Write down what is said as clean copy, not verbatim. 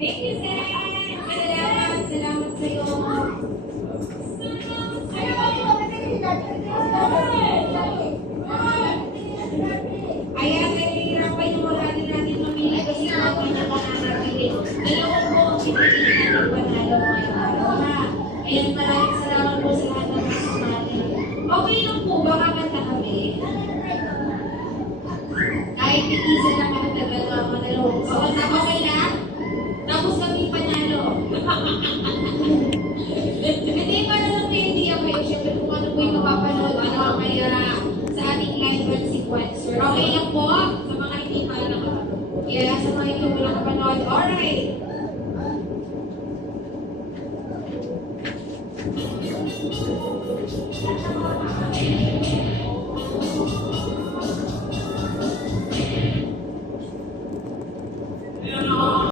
Thank you, sir. Salamat. Salamat sa'yo. Ayan, nahihirapan yung wala din natin mamili kasi mga pinaka-nakakili. Dalawang po ang pinili na ng panalo ngayong araw, ha? Ayan, maraming salamat po sa lahat ng sumali. Okay lang po, baka kanta kami. Kahit isa lang ang tagal so, okay na? Tapos kami panalo. Hindi pa naman may idea kayo. Siyempre kung ano po yung mapapanood mamaya sa ating live run sequencer. Okay lang po sa mga hindi pa alam. Kaya sa mga hindi pa nakapanood. Alright.